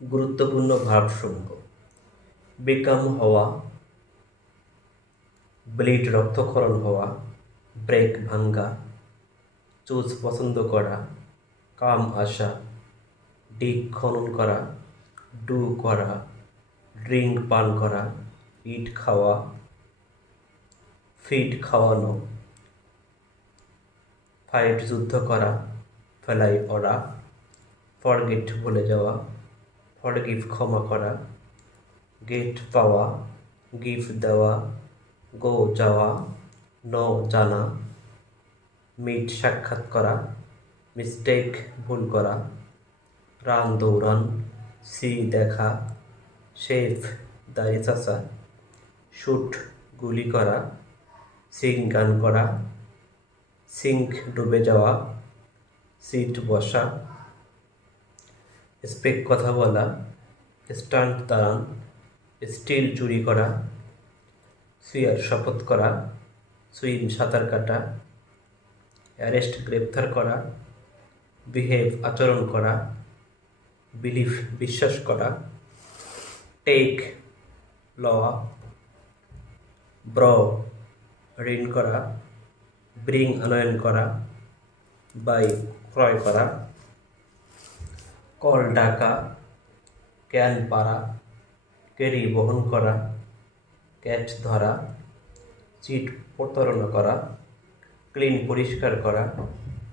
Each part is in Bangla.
গুরুত্বপূর্ণ ভার্বসমূহ: বিকাম হওয়া, ব্লিড রক্তক্ষরণ হওয়া, ব্রেক ভাঙ্গা, চুজ পছন্দ করা, কাম আসা, ডিগ খনন করা, ডু করা, ড্রিঙ্ক পান করা, ইট খাওয়া, ফিড খাওয়ানো, ফাইট যুদ্ধ করা, ফেলাই ওড়া, ফরগেট ভুলে যাওয়া, ফরগিভ ক্ষমা করা, গেট পাওয়া, গিফ দেওয়া, গো যাওয়া, নো জানা, মিট সাক্ষাৎ করা, মিস্টেক ভুল করা, রান দৌড়ান, সি দেখা, শেফ দাড়ি চাচা, শুট গুলি করা, সিং গান করা, সিঙ্ক ডুবে যাওয়া, সিট বসা, স্পেক কথা বলা, স্টান্ট দাঁড়ান, স্টিল চুরি করা, সুয়ার শপথ করা, সুইম সাঁতার কাটা, অ্যারেস্ট গ্রেপ্তার করা, বিহেভ আচরণ করা, বিলিভ বিশ্বাস করা, টেক লওয়া, ব্র ঋণ করা, ব্রিং আনয়ন করা, বাই ক্রয় করা, কল ডাকা, ক্যান পারা, ক্যারি বহন করা, ক্যাচ ধরা, চিট প্রতারণা করা, ক্লিন পরিষ্কার করা,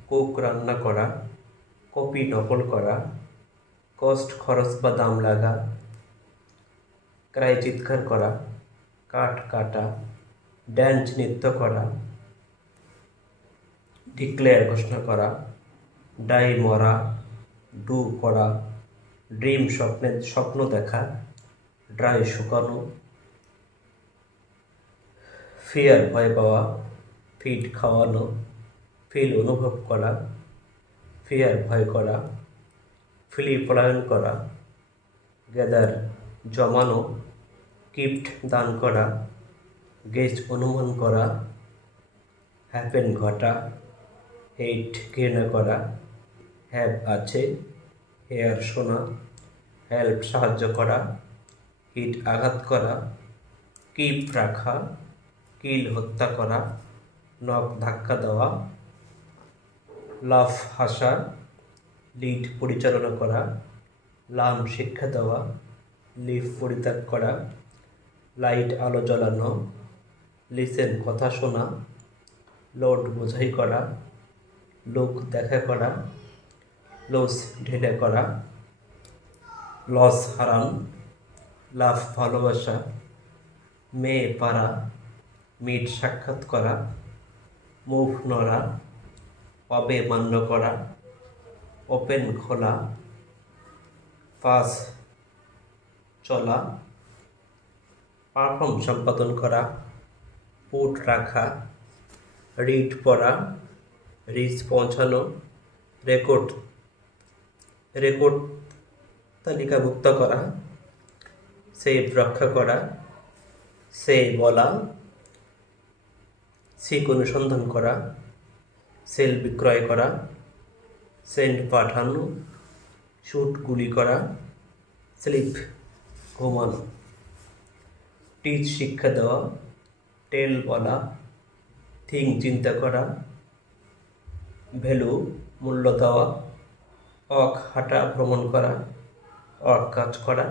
কুক রান্না করা, কপি নকল করা, কস্ট খরচ বা দাম লাগা, ক্রাই চিৎকার করা, কাঠ কাটা, ড্যান্স নৃত্য করা, ডিক্লেয়ার ঘোষণা করা, ডাই মরা, ডু করা, ড্রিম স্বপ্ন দেখা, ড্রাই শুকানো, ফিয়ার ভয় পাওয়া, ফিড খাওয়ানো, ফিল অনুভব করা, ফিয়ার ভয় করা, ফিলি পলায়ন করা, গ্যাদার জমানো, গিফট দান করা, গেজ অনুমান করা, হ্যাপেন ঘটা, হেট ঘৃণা করা, হ্যাভ আছে, হেয়ার শোনা, হেল্প সাহায্য করা, হিট আঘাত করা, কিপ রাখা, কিল হত্যা করা, নখ ধাক্কা দেওয়া, লাফ হাসা, লিড পরিচালনা করা, লাম শিক্ষা দেওয়া, লিভ পরিত্যাগ করা, লাইট আলো জ্বালানো, লিসেন কথা শোনা, লোড বোঝাই করা, লোক দেখা করা, লস ঢেলে করা, লস হারান, লাভ ভালোবাসা, মেয়ে পাড়া, মিট সাক্ষাৎ করা, মুখ নড়া, অবে মান্য করা, ওপেন খোলা, পাস চলা, পারফর্ম সম্পাদন করা, পুট রাখা, রিড পড়া, রিচ পৌঁছানো, রেকর্ড তালিকাভুক্ত করা, সেভ রক্ষা করা, সে বলা, সিক অনুসন্ধান করা, সেল বিক্রয় করা, সেন্ড পাঠানো, শুট গুলি করা, স্লিপ ঘুমানো, টিচ শিক্ষা দেওয়া, টেল বলা, থিং চিন্তা করা, ভ্যালু মূল্য দেওয়া, অক হাঁটা ভ্রমণ করা, অক কাজ করা।